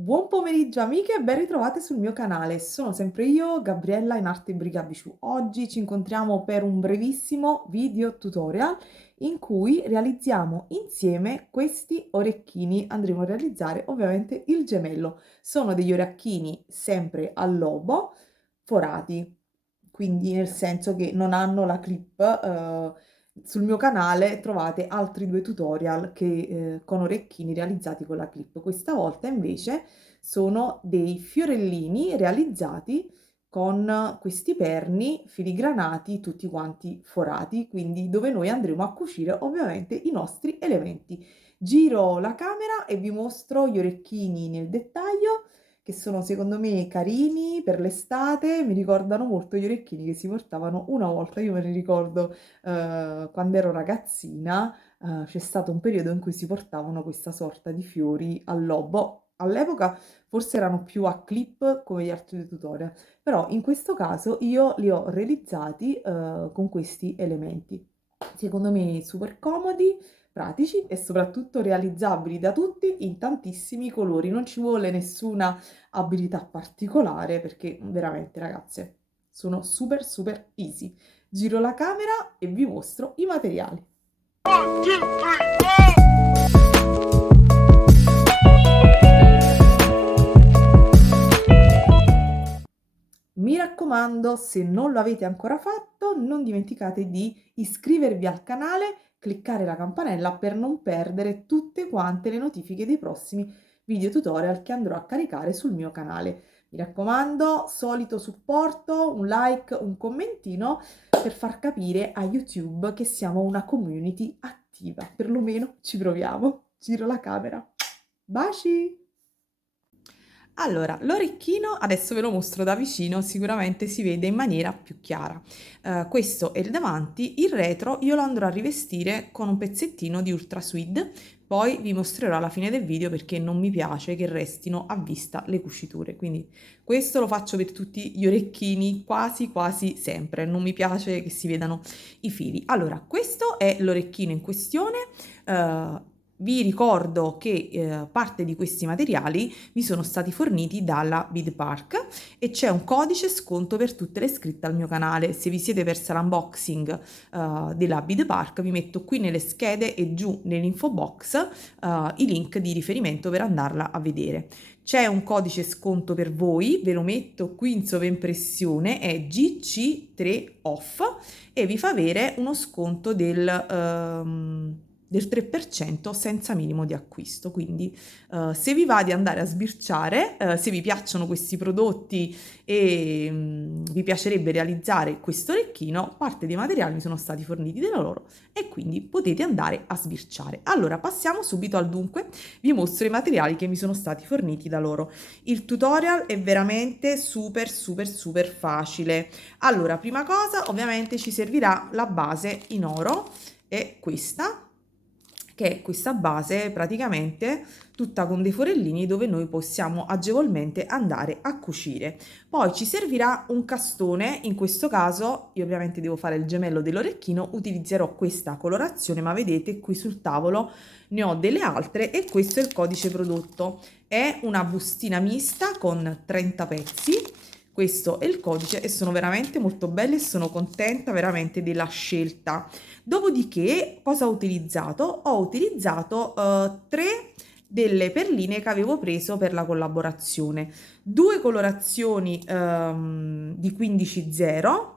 Buon pomeriggio amiche e ben ritrovate sul mio canale. Sono sempre io, Gabriella in arte Brigabisciu. Oggi ci incontriamo per un brevissimo video tutorial in cui realizziamo insieme questi orecchini. Andremo a realizzare ovviamente il gemello. Sono degli orecchini sempre al lobo, forati, quindi nel senso che non hanno la clip. Sul mio canale trovate altri due tutorial con orecchini realizzati con la clip. Questa volta invece sono dei fiorellini realizzati con questi perni filigranati tutti quanti forati, quindi dove noi andremo a cucire ovviamente i nostri elementi. Giro la camera e vi mostro gli orecchini nel dettaglio, che sono secondo me carini per l'estate, mi ricordano molto gli orecchini che si portavano una volta, io me ne ricordo quando ero ragazzina, c'è stato un periodo in cui si portavano questa sorta di fiori al lobo. All'epoca forse erano più a clip come gli altri due tutorial, però in questo caso io li ho realizzati con questi elementi. Secondo me super comodi, pratici e soprattutto realizzabili da tutti in tantissimi colori. Non ci vuole nessuna abilità particolare perché veramente, ragazze, sono super super easy. Giro la camera e vi mostro i materiali. Mi raccomando, se non lo avete ancora fatto, non dimenticate di iscrivervi al canale, cliccare la campanella per non perdere tutte quante le notifiche dei prossimi video tutorial che andrò a caricare sul mio canale. Mi raccomando, solito supporto, un like, un commentino per far capire a YouTube che siamo una community attiva, perlomeno ci proviamo. Giro la camera. Baci! Allora, l'orecchino adesso ve lo mostro da vicino, sicuramente si vede in maniera più chiara. Questo è il davanti, il retro io lo andrò a rivestire con un pezzettino di Ultra Suede, poi vi mostrerò alla fine del video perché non mi piace che restino a vista le cuciture, quindi questo lo faccio per tutti gli orecchini quasi quasi sempre, non mi piace che si vedano i fili. Allora, questo è l'orecchino in questione. Vi ricordo che parte di questi materiali mi sono stati forniti dalla Bid Park e c'è un codice sconto per tutte le iscritte al mio canale. Se vi siete persa l'unboxing della Bid Park, vi metto qui nelle schede e giù nell'info box i link di riferimento per andarla a vedere. C'è un codice sconto per voi, ve lo metto qui in sovraimpressione, è GC3OFF e vi fa avere uno sconto del 3% senza minimo di acquisto. Quindi se vi va di andare a sbirciare, se vi piacciono questi prodotti e vi piacerebbe realizzare questo orecchino, parte dei materiali mi sono stati forniti da loro e quindi potete andare a sbirciare. Allora passiamo subito al dunque, vi mostro i materiali che mi sono stati forniti da loro. Il tutorial è veramente super super super facile. Allora, prima cosa ovviamente ci servirà la base in oro, è questa, che è questa base praticamente tutta con dei forellini dove noi possiamo agevolmente andare a cucire. Poi ci servirà un castone, in questo caso io ovviamente devo fare il gemello dell'orecchino, utilizzerò questa colorazione, ma vedete qui sul tavolo ne ho delle altre e questo è il codice prodotto. È una bustina mista con 30 pezzi. Questo è il codice e sono veramente molto belle e sono contenta veramente della scelta. Dopodiché, cosa ho utilizzato? Ho utilizzato 3 delle perline che avevo preso per la collaborazione. Due colorazioni di 15-0,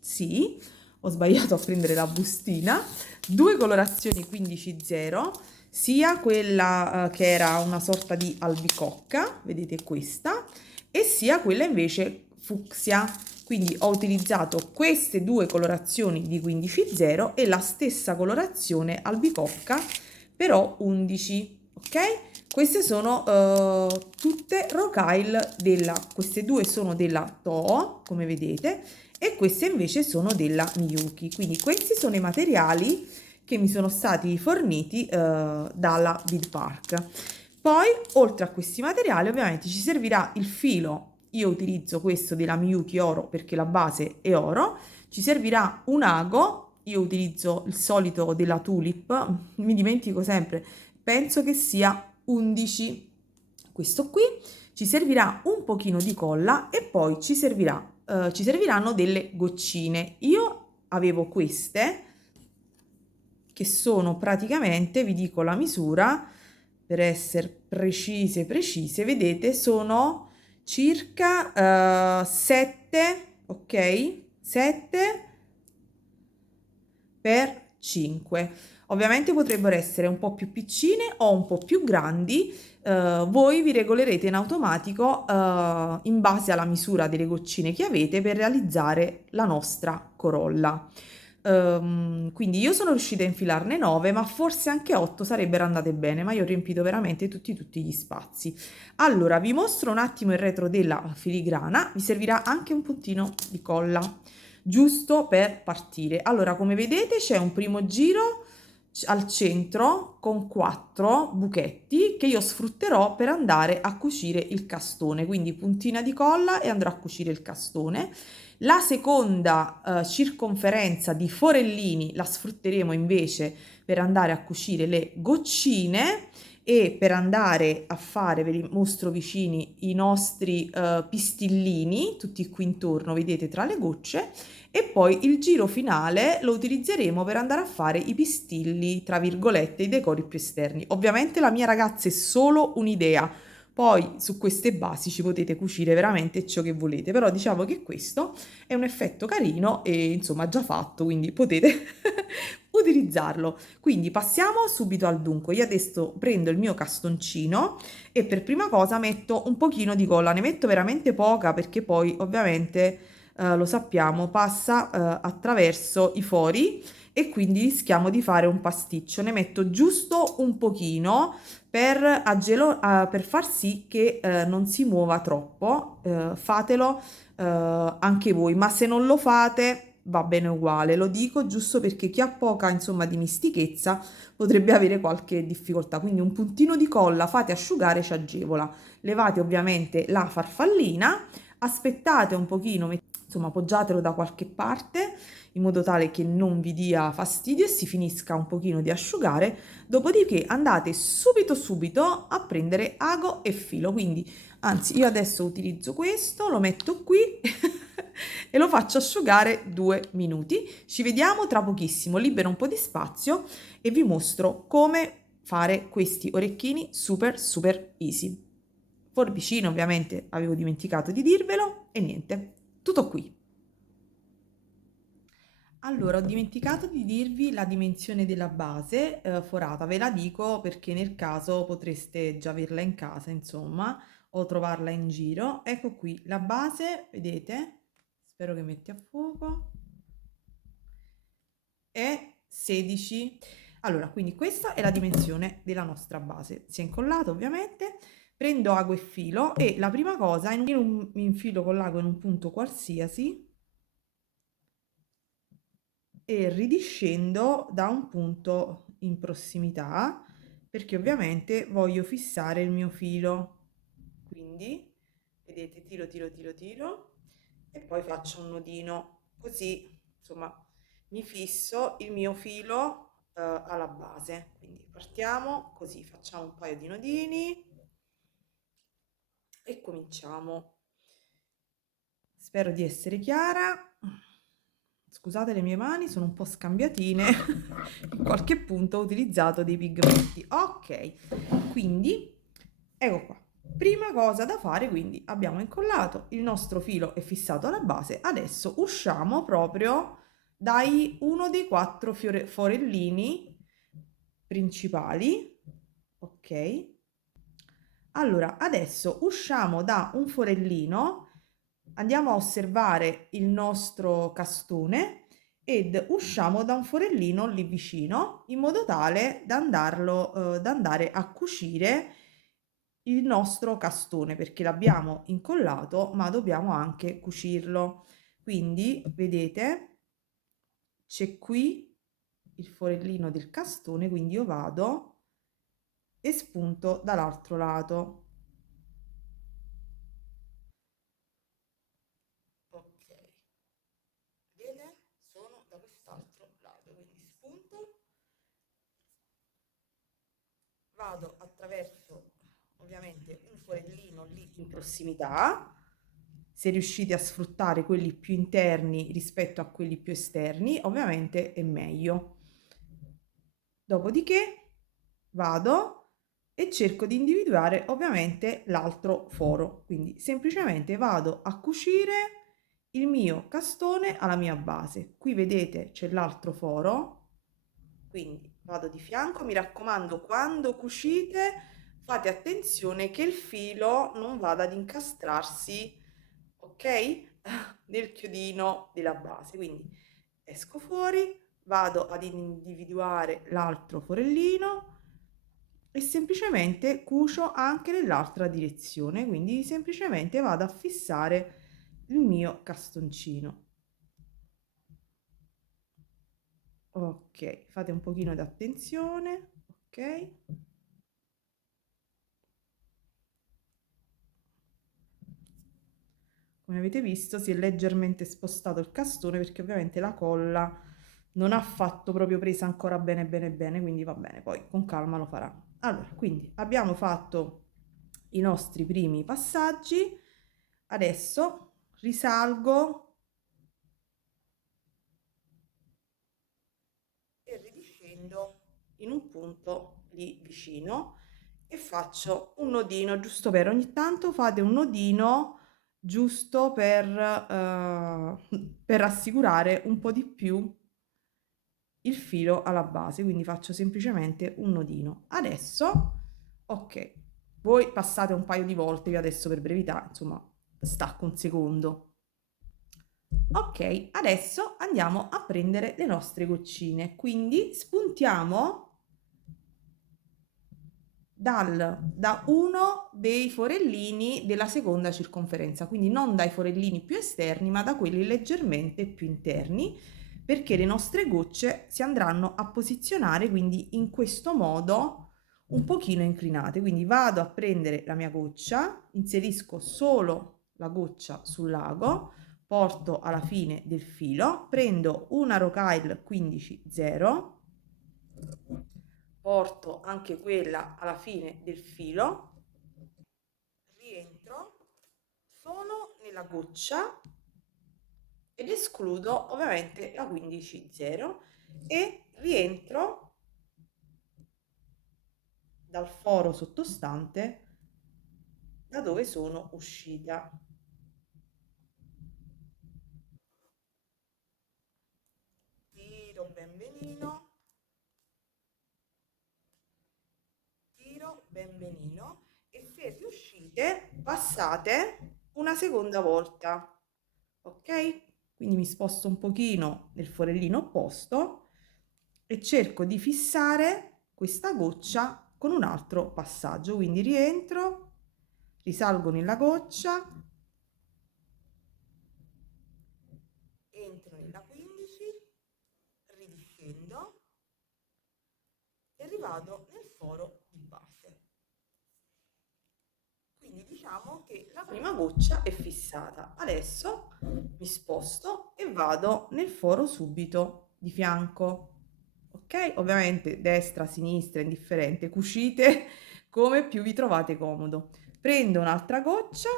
sì, ho sbagliato a prendere la bustina. Due colorazioni 15-0, sia quella che era una sorta di albicocca, vedete questa, e sia quella invece fucsia. Quindi ho utilizzato queste due colorazioni di 15-0 e la stessa colorazione albicocca però 11, ok? Queste sono tutte Rokyle queste due sono della Toho, come vedete, e queste invece sono della Miyuki. Quindi questi sono i materiali che mi sono stati forniti dalla Bid Park. Poi, oltre a questi materiali, ovviamente ci servirà il filo. Io utilizzo questo della Miyuki oro perché la base è oro. Ci servirà un ago. Io utilizzo il solito della Tulip, mi dimentico sempre, penso che sia 11. questo qui, ci servirà un pochino di colla e poi ci serviranno delle goccine. Io avevo queste che sono praticamente, vi dico la misura per essere precise, vedete, sono circa 7, ok? 7 per 5. Ovviamente potrebbero essere un po' più piccine o un po' più grandi, voi vi regolerete in automatico in base alla misura delle goccine che avete per realizzare la nostra corolla. Quindi io sono riuscita a infilarne 9, ma forse anche 8 sarebbero andate bene, ma io ho riempito veramente tutti gli spazi. Allora, vi mostro un attimo il retro della filigrana, vi servirà anche un puntino di colla giusto per partire. Allora, come vedete c'è un primo giro al centro con 4 buchetti che io sfrutterò per andare a cucire il castone, quindi puntina di colla e andrò a cucire il castone. La seconda circonferenza di forellini la sfrutteremo invece per andare a cucire le goccine e per andare a fare, ve li mostro vicini, i nostri pistillini, tutti qui intorno, vedete, tra le gocce, e poi il giro finale lo utilizzeremo per andare a fare i pistilli, tra virgolette, i decori più esterni. Ovviamente la mia ragazza è solo un'idea, poi su queste basi ci potete cucire veramente ciò che volete, però diciamo che questo è un effetto carino e insomma già fatto, quindi potete utilizzarlo. Quindi passiamo subito al dunque. Io adesso prendo il mio castoncino e per prima cosa metto un pochino di colla, ne metto veramente poca perché poi ovviamente lo sappiamo passa attraverso i fori e quindi rischiamo di fare un pasticcio. Ne metto giusto un pochino per far sì che non si muova troppo. Fatelo anche voi, ma se non lo fate va bene uguale, lo dico giusto perché chi ha poca insomma dimistichezza potrebbe avere qualche difficoltà, quindi un puntino di colla, fate asciugare, ci agevola. Levate ovviamente la farfallina, aspettate un pochino, insomma appoggiatelo da qualche parte in modo tale che non vi dia fastidio e si finisca un pochino di asciugare, dopodiché andate subito a prendere ago e filo, quindi anzi io adesso utilizzo questo, lo metto qui e lo faccio asciugare 2 minuti. Ci vediamo tra pochissimo, libero un po' di spazio e vi mostro come fare questi orecchini super easy. Forbicino ovviamente avevo dimenticato di dirvelo e niente, tutto qui. Allora, ho dimenticato di dirvi la dimensione della base forata, ve la dico perché nel caso potreste già averla in casa, insomma, o trovarla in giro. Ecco qui, la base, vedete? Spero che metti a fuoco. È 16. Allora, quindi questa è la dimensione della nostra base. Si è incollato ovviamente. Prendo ago e filo e la prima cosa, mi infilo con l'ago in un punto qualsiasi e ridiscendo da un punto in prossimità perché ovviamente voglio fissare il mio filo. Quindi, vedete, tiro e poi faccio un nodino, così insomma mi fisso il mio filo alla base. Quindi partiamo così, facciamo un paio di nodini e cominciamo. Spero di essere chiara. Scusate le mie mani, sono un po' scambiatine. In qualche punto ho utilizzato dei pigmenti. Ok, quindi ecco qua. Prima cosa da fare, quindi abbiamo incollato, il nostro filo è fissato alla base. Adesso usciamo proprio dai uno dei 4 forellini principali. Ok. Allora, adesso usciamo da un forellino, andiamo a osservare il nostro castone ed usciamo da un forellino lì vicino in modo tale da da andare a cucire il nostro castone perché l'abbiamo incollato ma dobbiamo anche cucirlo. Quindi vedete c'è qui il forellino del castone, quindi io vado e spunto dall'altro lato. Ok, vede? Sono da quest'altro lato, quindi spunto, vado attraverso ovviamente un forellino lì in prossimità, se riuscite a sfruttare quelli più interni rispetto a quelli più esterni, ovviamente è meglio. Dopodiché vado e cerco di individuare ovviamente l'altro foro, quindi semplicemente vado a cucire il mio castone alla mia base. Qui vedete c'è l'altro foro, quindi vado di fianco. Mi raccomando, quando cucite fate attenzione che il filo non vada ad incastrarsi, ok? Nel chiodino della base. Quindi esco fuori, vado ad individuare l'altro forellino e semplicemente cucio anche nell'altra direzione, quindi semplicemente vado a fissare il mio castoncino. Ok, fate un pochino di attenzione, ok? Come avete visto si è leggermente spostato il castone perché ovviamente la colla non ha fatto proprio presa ancora bene bene bene, quindi va bene, poi con calma lo farà. Allora, quindi abbiamo fatto i nostri primi passaggi, adesso risalgo e ridiscendo in un punto lì vicino e faccio un nodino giusto per ogni tanto fate un nodino giusto per assicurare un po' di più il filo alla base, quindi faccio semplicemente un nodino. Adesso, ok, voi passate un paio di volte, io adesso per brevità, insomma, stacco un secondo. Ok, adesso andiamo a prendere le nostre goccine, quindi spuntiamo da uno dei forellini della seconda circonferenza, quindi non dai forellini più esterni, ma da quelli leggermente più interni, perché le nostre gocce si andranno a posizionare quindi in questo modo un pochino inclinate. Quindi vado a prendere la mia goccia, inserisco solo la goccia sul lago, porto alla fine del filo, prendo una rocaille 15-0, porto anche quella alla fine del filo, rientro solo nella goccia ed escludo ovviamente la 15-0 e rientro dal foro sottostante da dove sono uscita. Tiro benvenino, tiro benvenino e se riuscite passate una seconda volta, ok? Quindi mi sposto un pochino nel forellino opposto e cerco di fissare questa goccia con un altro passaggio, quindi rientro, risalgo nella goccia, entro nella 15, ridiscendo e rivado nel foro di base. Quindi diciamo che la prima goccia è fissata. Adesso mi sposto e vado nel foro subito di fianco. Ok? Ovviamente destra, sinistra, indifferente, cucite come più vi trovate comodo. Prendo un'altra goccia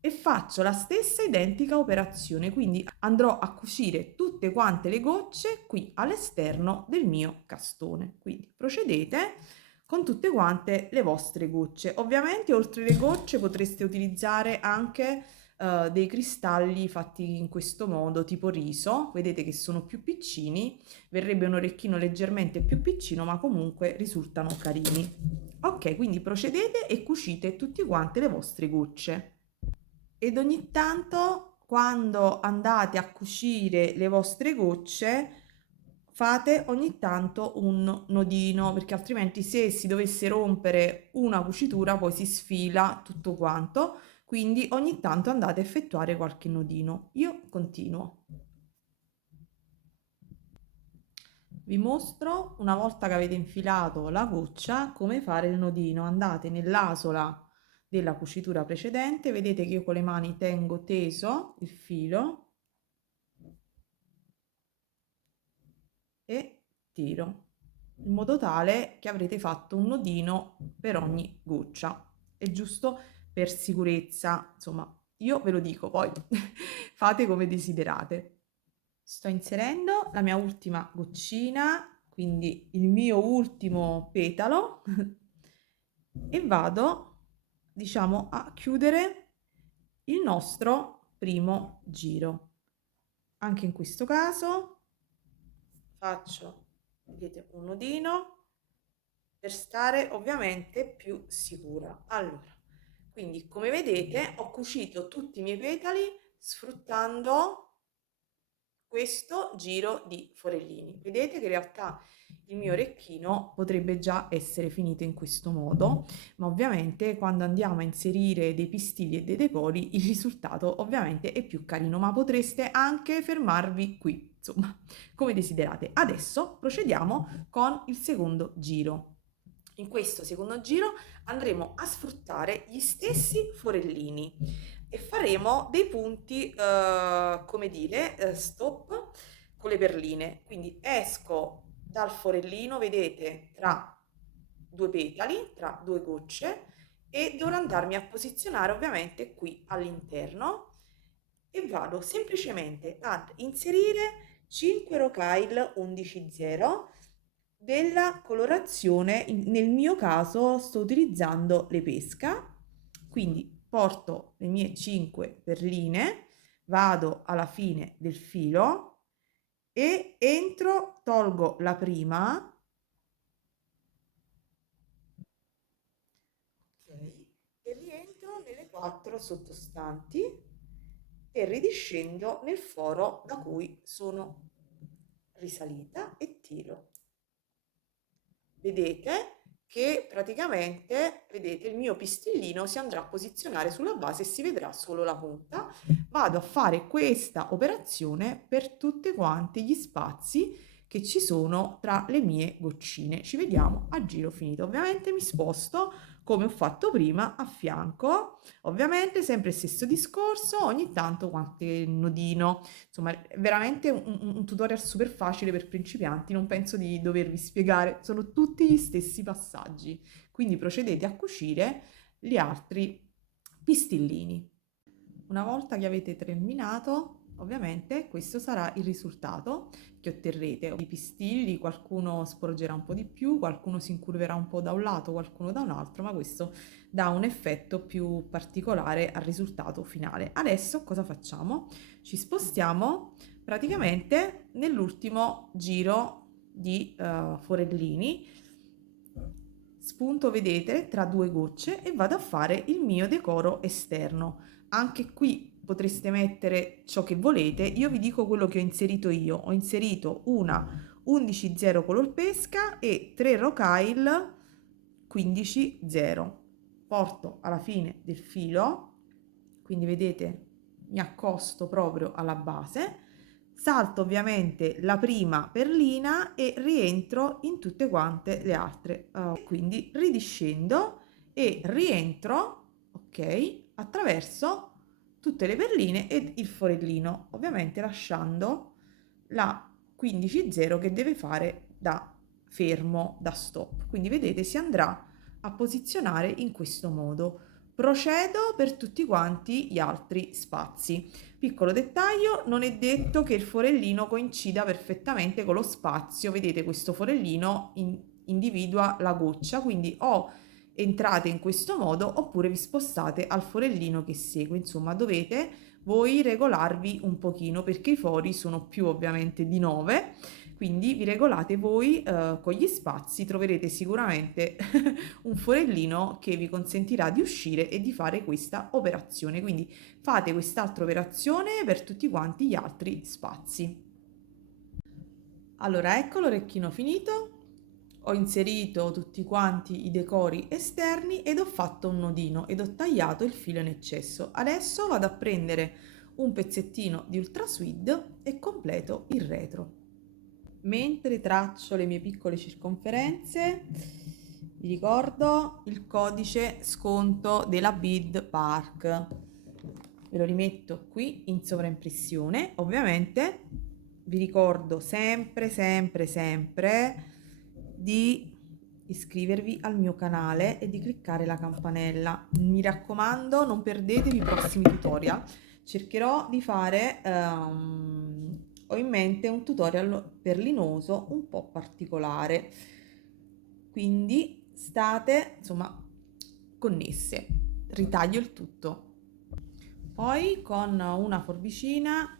e faccio la stessa identica operazione, quindi andrò a cucire tutte quante le gocce qui all'esterno del mio castone. Quindi procedete con tutte quante le vostre gocce. Ovviamente oltre le gocce potreste utilizzare anche dei cristalli fatti in questo modo, tipo riso, vedete che sono più piccini, verrebbe un orecchino leggermente più piccino, ma comunque risultano carini. Ok, quindi procedete e cucite tutte quante le vostre gocce. Ed ogni tanto quando andate a cucire le vostre gocce fate ogni tanto un nodino perché altrimenti se si dovesse rompere una cucitura poi si sfila tutto quanto, quindi ogni tanto andate a effettuare qualche nodino. Io continuo. Vi mostro una volta che avete infilato la goccia come fare il nodino. Andate nell'asola della cucitura precedente, vedete che io con le mani tengo teso il filo e tiro. in modo tale che avrete fatto un nodino per ogni goccia. È giusto per sicurezza, insomma, io ve lo dico, poi fate come desiderate. Sto inserendo la mia ultima goccina, quindi il mio ultimo petalo e vado, diciamo, a chiudere il nostro primo giro. Anche in questo caso faccio, vedete, un nodino per stare ovviamente più sicura. Allora, quindi come vedete ho cucito tutti i miei petali sfruttando questo giro di forellini. Vedete che in realtà il mio orecchino potrebbe già essere finito in questo modo, ma ovviamente quando andiamo a inserire dei pistilli e dei decori il risultato ovviamente è più carino, ma potreste anche fermarvi qui, insomma, come desiderate. Adesso procediamo con il secondo giro. In questo secondo giro andremo a sfruttare gli stessi forellini e faremo dei punti, come dire, stop con le perline. Quindi esco dal forellino, vedete, tra due petali, tra due gocce e dovrò andarmi a posizionare ovviamente qui all'interno e vado semplicemente ad inserire 5 rocaille 11.0 della colorazione, nel mio caso sto utilizzando le pesca, quindi porto le mie 5 perline, vado alla fine del filo e entro, tolgo la prima, ok, e rientro nelle 4 sottostanti e ridiscendo nel foro da cui sono risalita e tiro. Vedete che praticamente, vedete, il mio pistillino si andrà a posizionare sulla base e si vedrà solo la punta. Vado a fare questa operazione per tutti quanti gli spazi che ci sono tra le mie goccine. Ci vediamo a giro finito. Ovviamente mi sposto come ho fatto prima a fianco, ovviamente sempre il stesso discorso, ogni tanto qualche nodino. Insomma, è veramente un tutorial super facile per principianti, non penso di dovervi spiegare, sono tutti gli stessi passaggi. Quindi procedete a cucire gli altri pistillini. Una volta che avete terminato, ovviamente questo sarà il risultato che otterrete. I pistilli, qualcuno sporgerà un po' di più, qualcuno si incurverà un po' da un lato, qualcuno da un altro, ma questo dà un effetto più particolare al risultato finale. Adesso cosa facciamo? Ci spostiamo praticamente nell'ultimo giro di forellini, spunto, vedete, tra due gocce e vado a fare il mio decoro esterno. Anche qui potreste mettere ciò che volete, io vi dico quello che ho inserito io. Ho inserito una 11.0 color pesca e 3 rocaille 15.0. Porto alla fine del filo, quindi vedete mi accosto proprio alla base, salto ovviamente la prima perlina e rientro in tutte quante le altre. Quindi ridiscendo e rientro, ok, attraverso tutte le perline ed il forellino, ovviamente lasciando la 15.0 che deve fare da fermo, da stop. Quindi vedete si andrà a posizionare in questo modo. Procedo per tutti quanti gli altri spazi. Piccolo dettaglio, non è detto che il forellino coincida perfettamente con lo spazio. Vedete, questo forellino individua la goccia, quindi o entrate in questo modo oppure vi spostate al forellino che segue. Insomma, dovete voi regolarvi un pochino perché i fori sono più ovviamente di 9, quindi vi regolate voi con gli spazi, troverete sicuramente un forellino che vi consentirà di uscire e di fare questa operazione. Quindi fate quest'altra operazione per tutti quanti gli altri spazi. Allora, ecco l'orecchino finito. Ho inserito tutti quanti i decori esterni ed ho fatto un nodino ed ho tagliato il filo in eccesso. Adesso vado a prendere un pezzettino di Ultra Sweet e completo il retro. Mentre traccio le mie piccole circonferenze, vi ricordo il codice sconto della Bid Park. Ve lo rimetto qui in sovraimpressione. Ovviamente vi ricordo sempre di iscrivervi al mio canale e di cliccare la campanella. Mi raccomando, non perdetevi i prossimi tutorial. Cercherò di fare, ho in mente un tutorial per linoso un po' particolare, quindi state insomma connesse. Ritaglio il tutto. Poi con una forbicina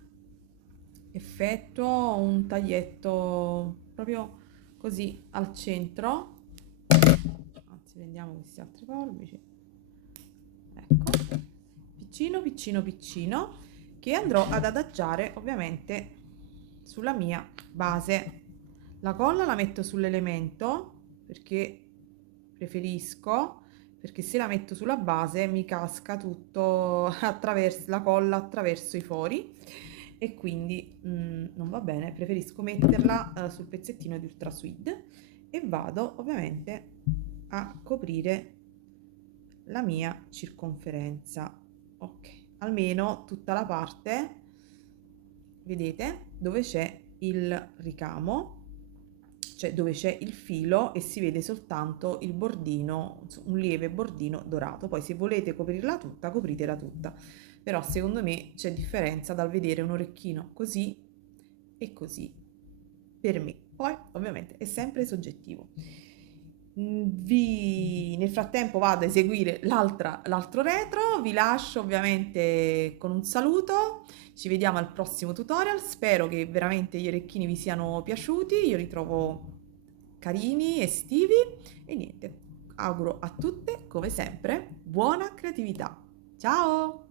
effettuo un taglietto proprio così al centro, anzi prendiamo queste altre forbici, ecco, piccino piccino piccino, che andrò ad adagiare ovviamente sulla mia base. La colla la metto sull'elemento perché preferisco, perché se la metto sulla base mi casca tutto attraverso la colla, attraverso i fori, e quindi non va bene. Preferisco metterla sul pezzettino di Ultra Sweet e vado ovviamente a coprire la mia circonferenza, ok, almeno tutta la parte, vedete, dove c'è il ricamo, cioè dove c'è il filo e si vede soltanto il bordino, un lieve bordino dorato. Poi se volete coprirla tutta, copritela tutta, però secondo me c'è differenza dal vedere un orecchino così e così, per me. Poi ovviamente è sempre soggettivo. Nel frattempo vado a eseguire l'altro retro, vi lascio ovviamente con un saluto, ci vediamo al prossimo tutorial, spero che veramente gli orecchini vi siano piaciuti, io li trovo carini, estivi, e niente, auguro a tutte come sempre buona creatività. Ciao!